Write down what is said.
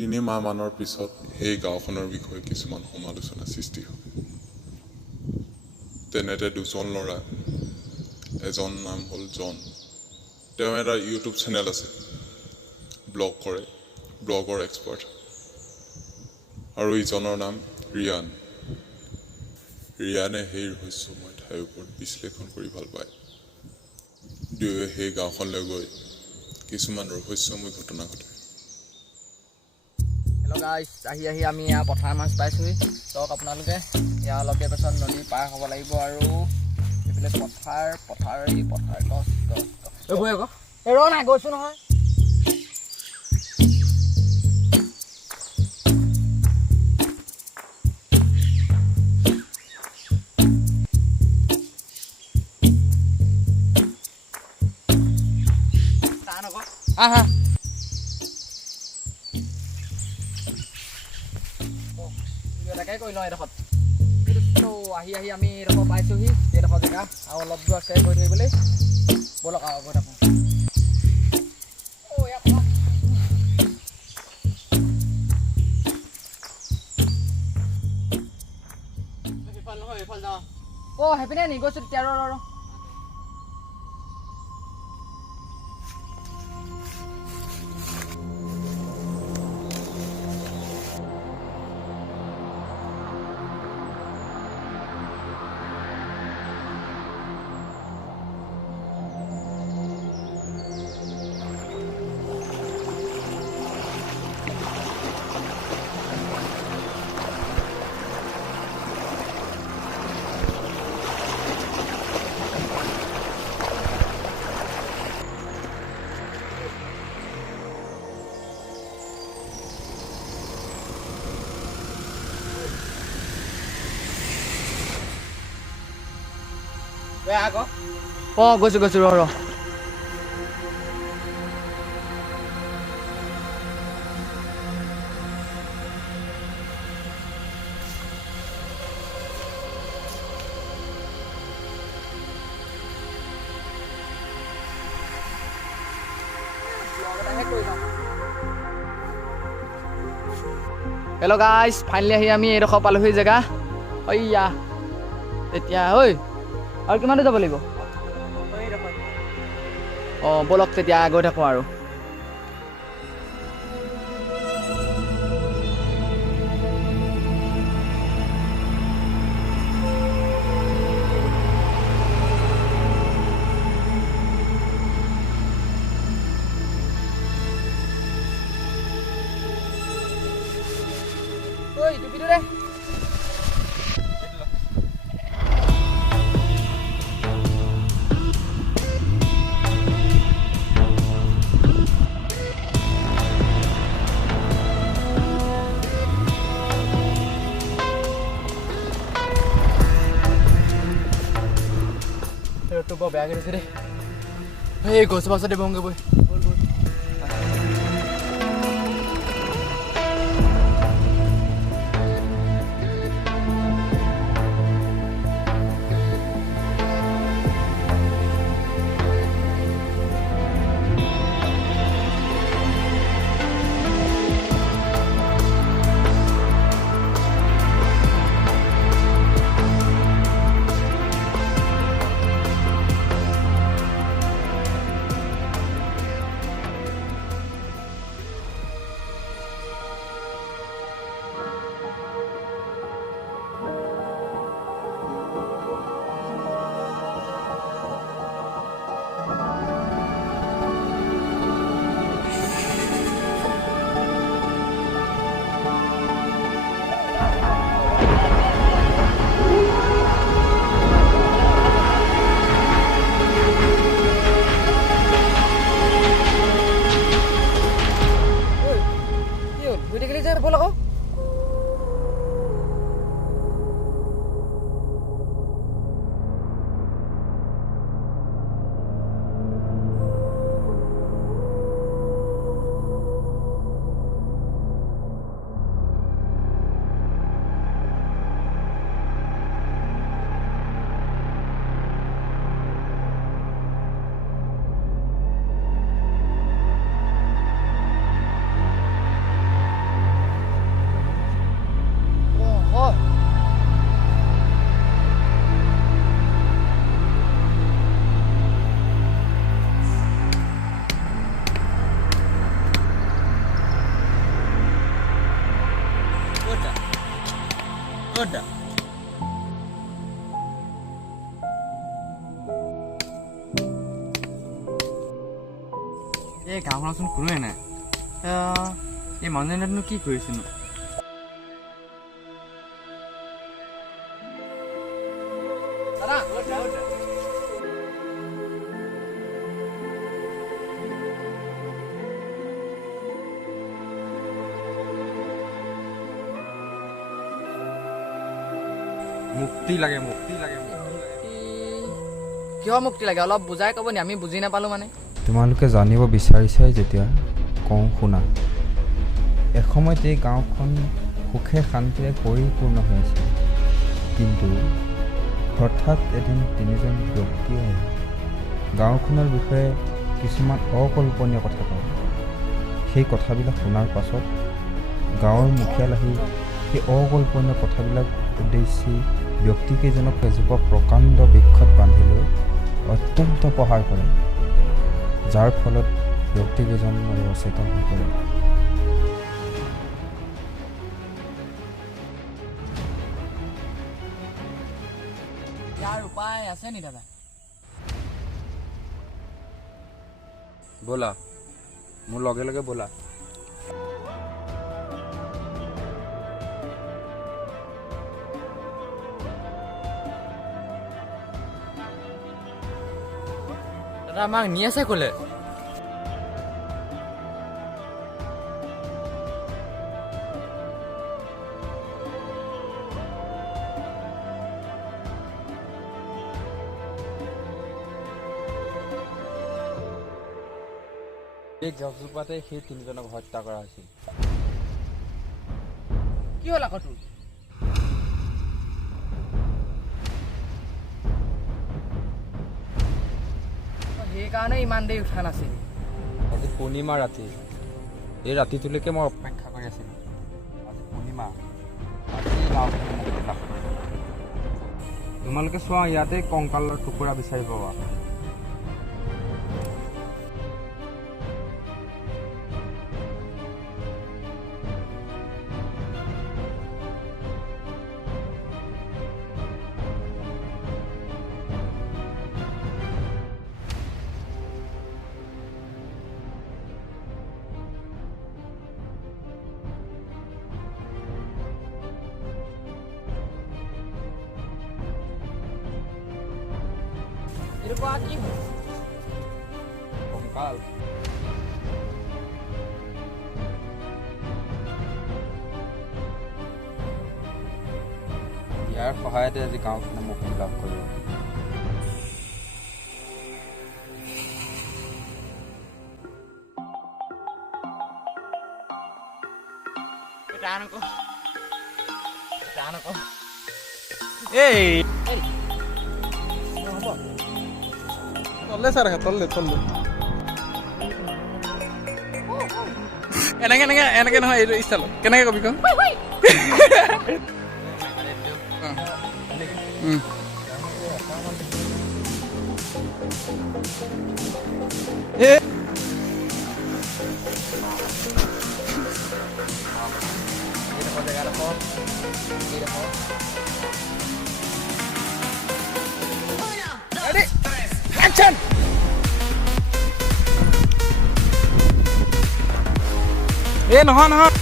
3 মাহমানৰ পিছত এই গাঁওখনৰ বিষয়ে কিছুমান সমালোচনা সৃষ্টি হয়। তেনেতে দুজন ল'ৰা, এজন নাম হ'ল জন, তেওঁ এটা ইউটিউব চেনেল আছে, ব্লগ কৰে, ব্লগৰ এক্সপাৰ্ট। আৰু ইজনৰ নাম ৰিয়ান। ৰিয়ানে সেই ৰহস্যময় ঠাইৰ ওপৰত বিশ্লেষণ কৰি ভাল পায়। দুয়োৱে সেই গাঁওখনলৈ গৈ কিছুমান ৰহস্যময় ঘটনা ঘটে। হেল্ল' গাইছ, আহি আমি ইয়াৰ পথাৰ মাছ পাইছোঁহি। চাওক আপোনালোকে, ইয়াৰ অলপ দেৰি পাছত নদী পাৰ হ'ব লাগিব আৰু এইফালে পথাৰ গছ এইবোৰ আকৌ ৰ নাই গৈছোঁ নহয়। আহা এটাকে কৰি লওঁ এডোখৰত। আহি আমি এডোখৰ পাইছোঁহি, এইডোখৰ জেগা আৰু অলপ দূৰ আছে গৈ ধৰিবলৈ। ব'লক আৰু গৈ থাকোঁ। সেইপিনে নি গৈছোঁ তেতিয়া ৰ গৈছোঁ ৰ হেল্ল' গাইছ, ফাইনেলি আহি আমি এইডোখৰ পালোহি জেগা। অയ്য়া তেতিয়া ঐ আৰু কিমান দূৰ যাব লাগিব? ব'লক তেতিয়া গৈ থাকোঁ আৰু। ঐ টুপিটো দে। ৰ'দটো বৰ বেয়াকৈ দিছে দেই। এই গছ পাছতে বহোগৈ বৈ। ক'ত এই গাঁওখনচোন কোনোৱে নাই এই মানুহজনেনো কি কৰিছেনো মুক্তি লাগে কিয় মুক্তি লাগে অলপ বুজাই ক'ব নি আমি বুজি নাপালো মানে তোমালোকে জানিব বিচাৰিছাই যেতিয়া কওঁ শুনা এসময়ত এই গাঁওখন সুখে শান্তিৰে পৰিপূৰ্ণ হৈ আছিল কিন্তু হঠাৎ এদিন তিনিজন ব্যক্তিয়ে গাঁওখনৰ বিষয়ে কিছুমান অকল্পনীয় কথা কয় সেই কথাবিলাক শুনাৰ পাছত গাঁৱৰ মুখিয়াল আহি সেই অকল্পনীয় কথাবিলাক উদ্দেশ্যি ব্যক্তিকেইজনক এজোপা প্ৰকাণ্ড বৃক্ষত বান্ধি লৈ অত্যন্ত প্ৰহাৰ কৰে যাৰ ফলত ব্যক্তিকেইজন অচেতন হৈ পৰে ইয়াৰ উপায় আছে নি দাদা ব'লা মোৰ লগে লগে ব'লা দাদা আমাক নি আছে ক'লে এই গছজোপাতে সেই তিনিজনক হত্যা কৰা হৈছিল কি হ'ল আকৌ তোৰ সেইকাৰণে ইমান দেৰি উঠা নাছিল আজি পূৰ্ণিমা ৰাতি এই ৰাতিটোলৈকে মই অপেক্ষা কৰি আছিলোঁ আজি পূৰ্ণিমা আজি গাঁওখনে মুক্তি লাভ কৰিম তোমালোকে চোৱা ইয়াতে কংকালৰ টুকুৰা বিচাৰি পাবা এৰপৰ কি হল কংকাল ইয়াৰ সহায়তে আজি গাঁওখনে মুক্তি লাভ কৰিব এই তললে চাৰ তললে এনেকে এনেকে এনেকে নহয় এইটো ষ্টাইল কেনেকে কবি কম Action! নহয় নহয়